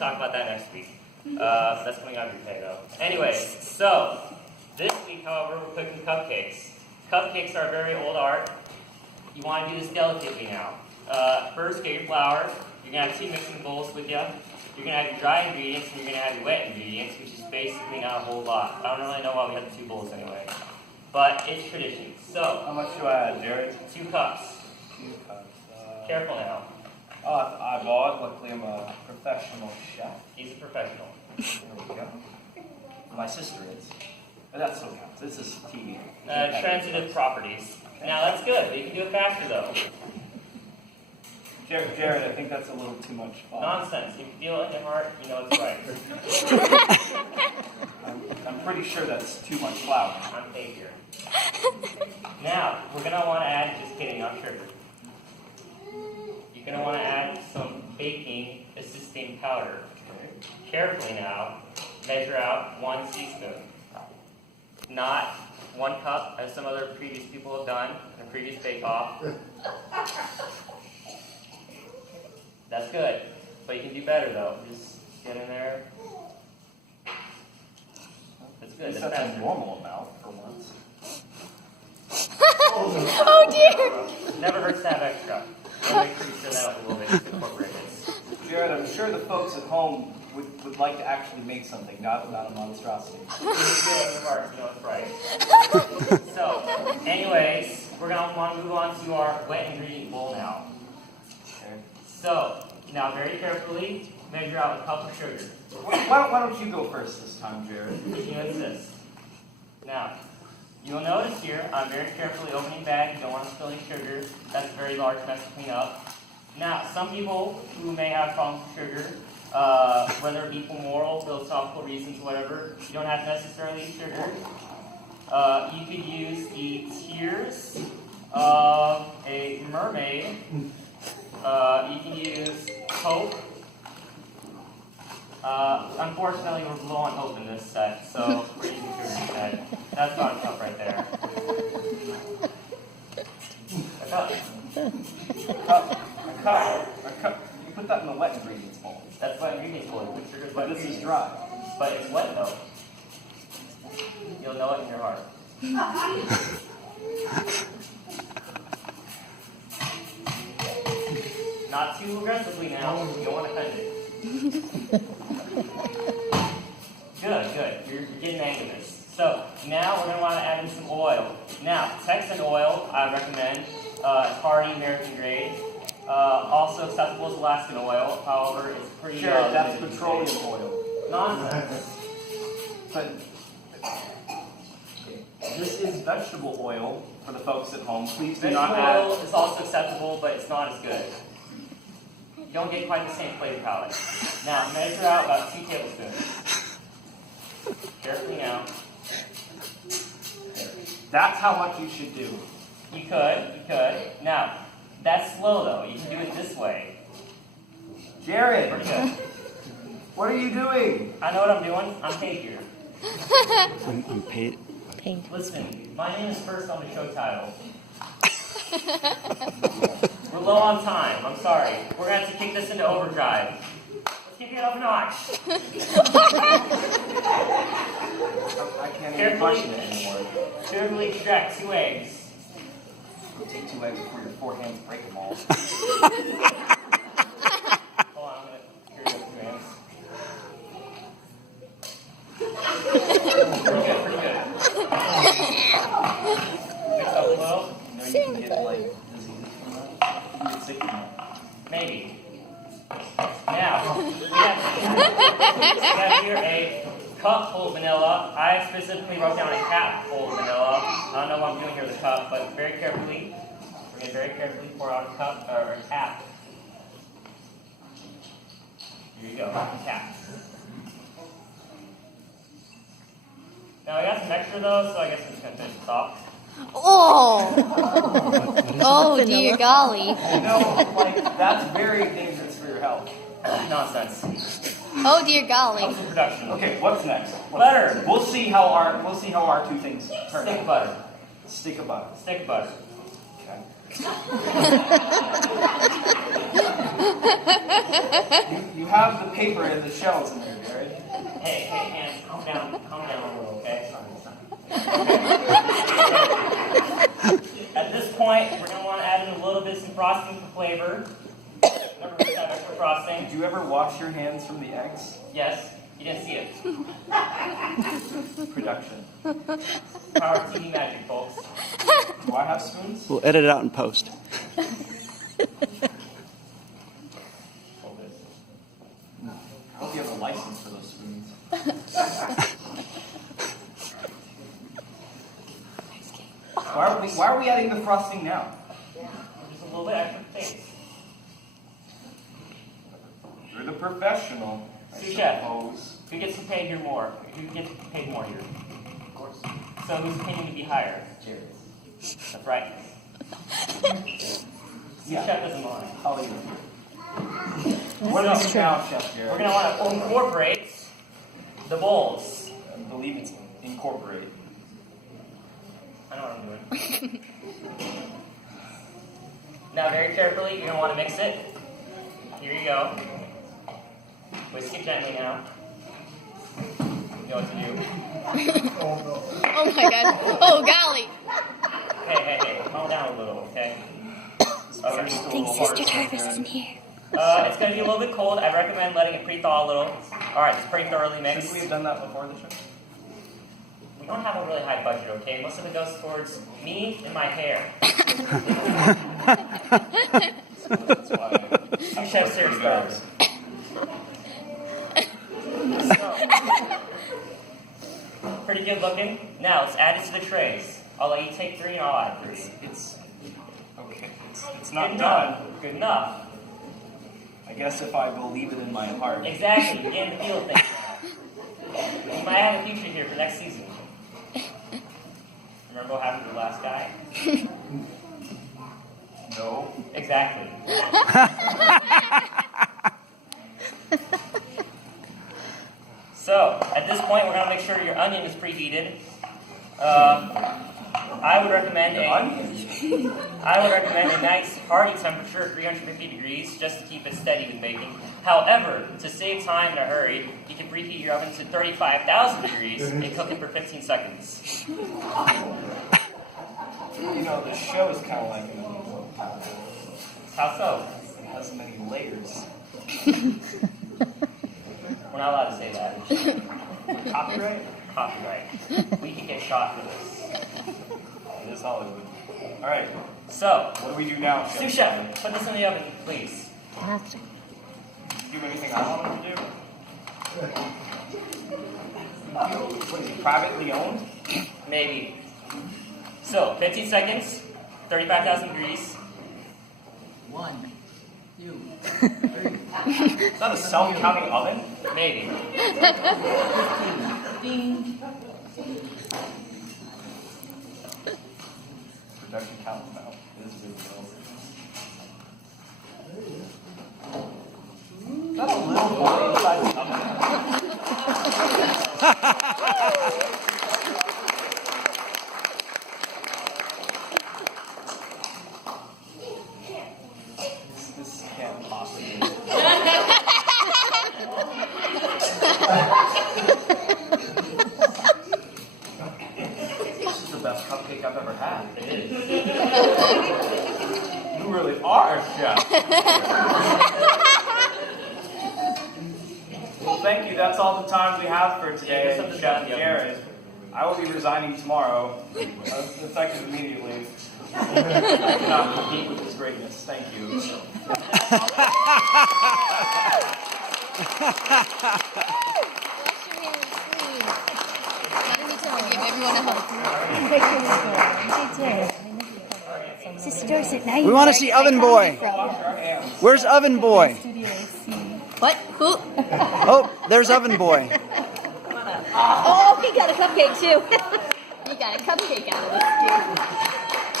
talk about that next week. That's coming out of your pay, though. Anyways, so this week, however, we're cooking cupcakes. Cupcakes are very old art. You want to do this delicately now. First, get your flour. You're going to have 2 mixing bowls with you. You're going to have your dry ingredients, and you're going to have your wet ingredients, which is basically not a whole lot. I don't really know why we have the 2 bowls anyway. But it's tradition. So, how much do I add, Jared? 2 cups. 2 cups. Careful now. Eyeball. Luckily, I'm a professional chef. He's a professional. There we go. My sister is. But that still counts. This is TV. Transitive properties. Okay. Now, that's good, but you can do it faster, though. Jared, I think that's a little too much fun. Nonsense. You feel it in your heart, you know it's right. I'm pretty sure that's too much flour. I'm paid here. Now, we're going to want to add, just kidding, not sugar. You're going to want to add some baking assisting powder. Okay. Carefully now, measure out 1 teaspoon. Not 1 cup, as some other previous people have done in a previous bake-off. That's good, but you can do better though. Just get in there. That's good. That's a normal amount for once. Oh dear! Never hurts to have extra. I'll make sure you stir that up a little bit to incorporate it. Jared, I'm sure the folks at home would like to actually make something, not a monstrosity. You know it's right. So, anyways, we're going to want to move on to our wet ingredient bowl now. Okay. So, now very carefully, measure out a cup of sugar. Why don't you go first this time, Jared? If you insist. Now, you'll notice here, I'm very carefully opening bag. You don't want to spill any sugar. That's a very large mess to clean up. Now, some people who may have problems with sugar, whether it be for moral, philosophical reasons, whatever, you don't have to necessarily eat sugar. You could use the tears of a mermaid. You can use hope. Unfortunately, we're low on hope in this set, so we're using sugar instead. That's about a cup right there. A cup. You put that in the wet ingredients bowl. That's wet ingredients bowl. Put sugar, but this is dry. But it's wet though. You'll know it in your heart. Not too aggressively now. You don't want to cut it. Good. You're getting the hang of this. So now we're going to want to add in some oil. Now, Texan oil, I recommend. Hardy, American grade. Also acceptable as Alaskan oil. However, it's pretty... Sure, that's petroleum oil. Nonsense. But this is vegetable oil for the folks at home. Please do not add... Vegetable oil is also acceptable, but it's not as good. You don't get quite the same flavor palette. Now, measure out about 2 tablespoons. Carefully now. That's how much you should do. You could. Now, that's slow though. You can do it this way. Jared! Pretty good. What are you doing? I know what I'm doing. I'm paid here. I'm paid. Listen, my name is first on the show title. We're low on time. I'm sorry. We're going to have to kick this into overdrive. Let's kick it up a notch. I can't even question it anymore. Carefully extract 2 eggs. It'll take 2 eggs before your 4 hands break them all. Hold on, I'm going to hear your 2 hands. Pretty good. Mix up a little. You know you can get like diseases from that. You can get sick from that. Maybe. Now, we have here a cup full of vanilla. I specifically wrote down a cap full of vanilla. I don't know what I'm doing here with a cup, but very carefully, we're going to very carefully pour out a cup, or a cap. Here you go, a cap. Now, I got some extra though, so I guess I'm just going to finish this off. Oh dear golly. You know, like, that's very dangerous for your health. Nonsense. Oh dear golly. Comes with production. Okay, what's next? Butter. We'll see how our 2 things turn Stick out. of butter. Stick of butter. Stick of butter. Okay. You have the paper and the shells in there, Jared. Hey, hands, calm down a little, okay? At this point, we're going to want to add in a little bit of some frosting for flavor. Remember we have extra frosting? Did you ever wash your hands from the eggs? Yes, you didn't see it. Production. Power TV magic, folks. Do I have spoons? We'll edit it out in post. I hope you have a license for those spoons. Why are we adding the frosting now? Just a little bit extra taste. You're the professional. Sous chef, who gets to pay here more? Who gets paid more here? Of course. So whose opinion would be higher? Jared's. That's right. Sous chef doesn't mind. I'll leave it here. What do we do now, Chef Jared? We're going to want to incorporate the bowls. I believe it's incorporate. I know what I'm doing. Now, very carefully, you're going to want to mix it. Here you go. Whisk it gently now. You know what to do. Oh my god. Oh golly. Hey, calm down a little, okay? I think Sister Jarvis isn't here. It's going to be a little bit cold. I recommend letting it pre-thaw a little. Alright, it's pretty thoroughly mixed. Should we have done that before the show? We don't have a really high budget, okay? Most of it goes towards me and my hair. That's why. Sous chef Sarah stars. Pretty good looking. Now, let's add it to the trays. I'll let you take 3 and I'll add 3. It's okay. It's not Good done. enough. Good enough. I guess if I believe it in my heart. Exactly. You're getting the feel of things now. You might have a future here for next season. Remember what happened to the last guy? No. Exactly. So, at this point, we're going to make sure your onion is preheated. I would recommend a nice hearty temperature of 350 degrees just to keep it steady with baking. However, to save time in a hurry, you can preheat your oven to 35,000 degrees and cook it for 15 seconds. You know, the show is kind of like an How so? It has many layers. We're not allowed to say that. Copyright? Copyright. We can get shot for this. It is Hollywood. All right. So, What do we do now, sous chef, put this in the oven, please. Did you do anything I wanted to do? What is it, privately owned? Maybe. So, 15 seconds, 35,000 degrees. 1, 2, 3. Is that a self-counting oven? Maybe. Ding. Production count now. It is really low. Is that a little boy inside the oven? This can't possibly. This is the best cupcake I've ever had. It is. You really are a chef. Well, thank you. That's all the time we have for today, Yeah, Chef Jared. I will be resigning tomorrow, effective immediately. I cannot compete with his greatness. Thank you. Give everyone a hug. Sister Dorset, now We want to see Oven Boy. Wash our hands. Where's Oven Boy? What? Who? Oh, there's Oven Boy. Oh, he got a cupcake too. You got a cupcake out of this, dude.